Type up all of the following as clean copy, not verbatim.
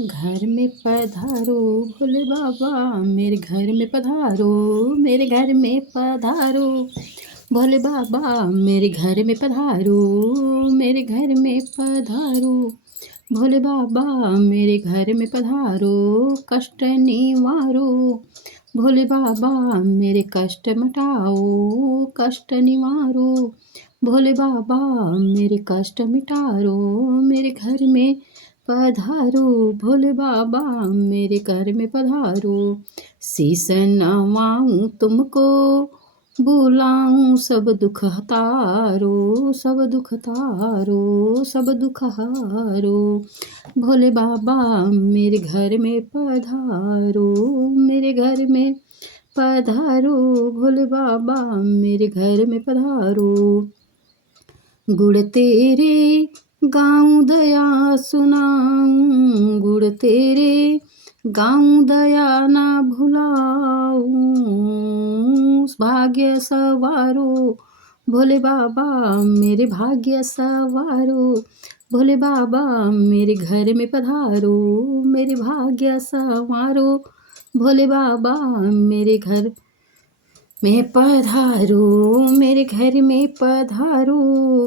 घर में पधारो भोले बाबा, मेरे घर में पधारो, मेरे घर में पधारो भोले बाबा, मेरे घर में पधारो, मेरे घर में पधारो भोले बाबा, मेरे घर में पधारो, कष्ट निवारो भोले बाबा, मेरे कष्ट मिटाओ, कष्ट निवारो भोले बाबा, मेरे कष्ट मिटारो, मेरे घर में पधारो भोले बाबा, मेरे घर में पधारो। शीश नवाऊं तुमको, बुलाऊं सब दुख हतारो, सब दुख तारो, सब दुख हारो भोले बाबा, मेरे घर में पधारो, मेरे घर में पधारो भोले बाबा, मेरे घर में पधारो। गुड़ तेरे गाऊं दया सुनाऊं, गुड़ तेरे गाऊं दया ना भुलाऊं, भाग्य सवारो भोले बाबा, मेरे भाग्य सवारो भोले बाबा, मेरे घर में पधारो, मेरे भाग्य संवारो भोले बाबा, मेरे घर में पधारो, मेरे घर में पधारो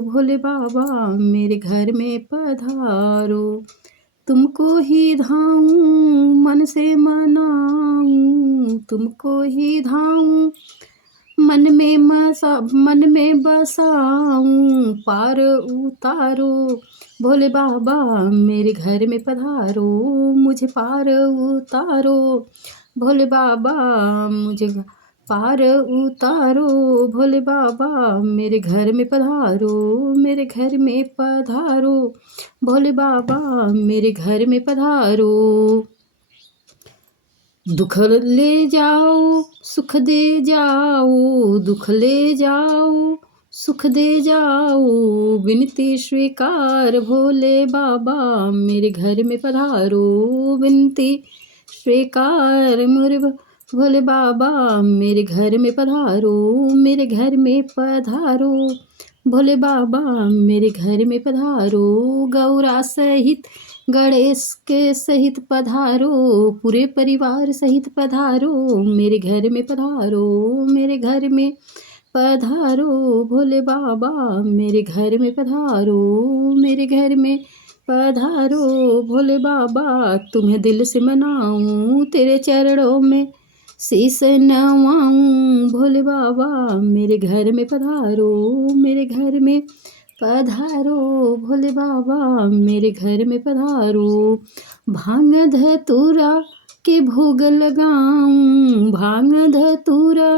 भोले बाबा, मेरे घर में पधारो। तुमको ही धाऊं मन से मनाऊं, तुमको ही धाऊं मन में बसाऊं, पार उतारो भोले बाबा, मेरे घर में पधारो, मुझे पार उतारो भोले बाबा, मुझे पार उतारो भोले बाबा, मेरे घर में पधारो, मेरे घर में पधारो भोले बाबा, मेरे घर में पधारो। दुख ले जाओ सुख दे जाओ, दुख ले जाओ सुख दे जाओ, विनती स्वीकार भोले बाबा, मेरे घर में पधारो, विनती स्वीकार मोरे भोले बाबा, मेरे घर में पधारो, मेरे घर में पधारो भोले बाबा, मेरे घर में पधारो। गौरा सहित गणेश के सहित पधारो, पूरे परिवार सहित पधारो, मेरे घर में पधारो, मेरे घर में पधारो भोले बाबा, मेरे घर में पधारो, मेरे घर में पधारो भोले बाबा, तुम्हें दिल से मनाऊं, तेरे चरणों में शीश नवाऊं भोले बाबा, मेरे घर में पधारो, मेरे घर में पधारो भोले बाबा, मेरे घर में पधारो। भांग धतूरा के भोग लगाऊं, भांग धतूरा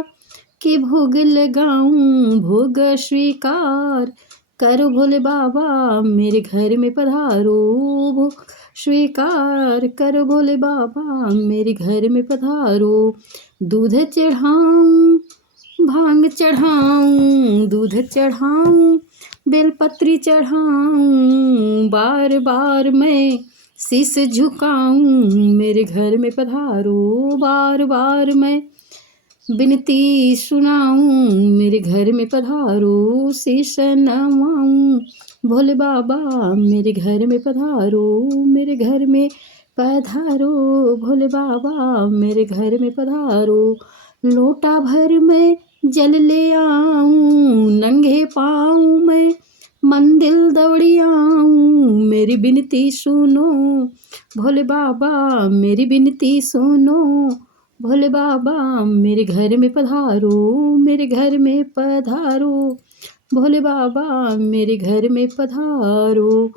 के भोग लगाऊं, भोग स्वीकार करो भोले बाबा, मेरे घर में पधारो, भोग स्वीकार करो भोले बाबा, मेरे घर में पधारो। दूध चढ़ाऊं भांग चढ़ाऊं, दूध चढ़ाऊं बेलपत्री चढ़ाऊं, बार बार मैं शीश झुकाऊं, मेरे घर में पधारो, बार बार मैं विनती सुनाऊं, मेरे घर में पधारो, शीश नवाऊं भोले बाबा, मेरे घर में पधारो, मेरे घर में पधारो भोले बाबा, मेरे घर में पधारो। लोटा भर में जल ले आऊं, नंगे पाऊं मैं मंदिर दौड़ी आऊं, मेरी विनती सुनो भोले बाबा, मेरी विनती सुनो भोले बाबा, मेरे घर में पधारो, मेरे घर में पधारो भोले बाबा, मेरे घर में पधारो।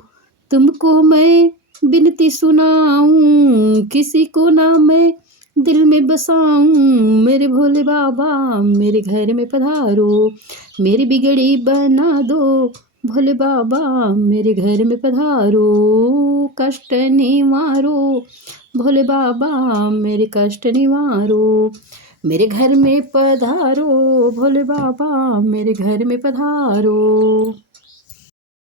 तुमको मैं विनती सुनाऊं, किसी को ना मैं दिल में बसाऊं, मेरे भोले बाबा, मेरे घर में पधारो, मेरी बिगड़ी बना दो भोले बाबा, मेरे घर में पधारो, कष्ट निवारो भोले बाबा, मेरे कष्ट निवारो, मेरे घर में पधारो भोले बाबा, मेरे घर में पधारो।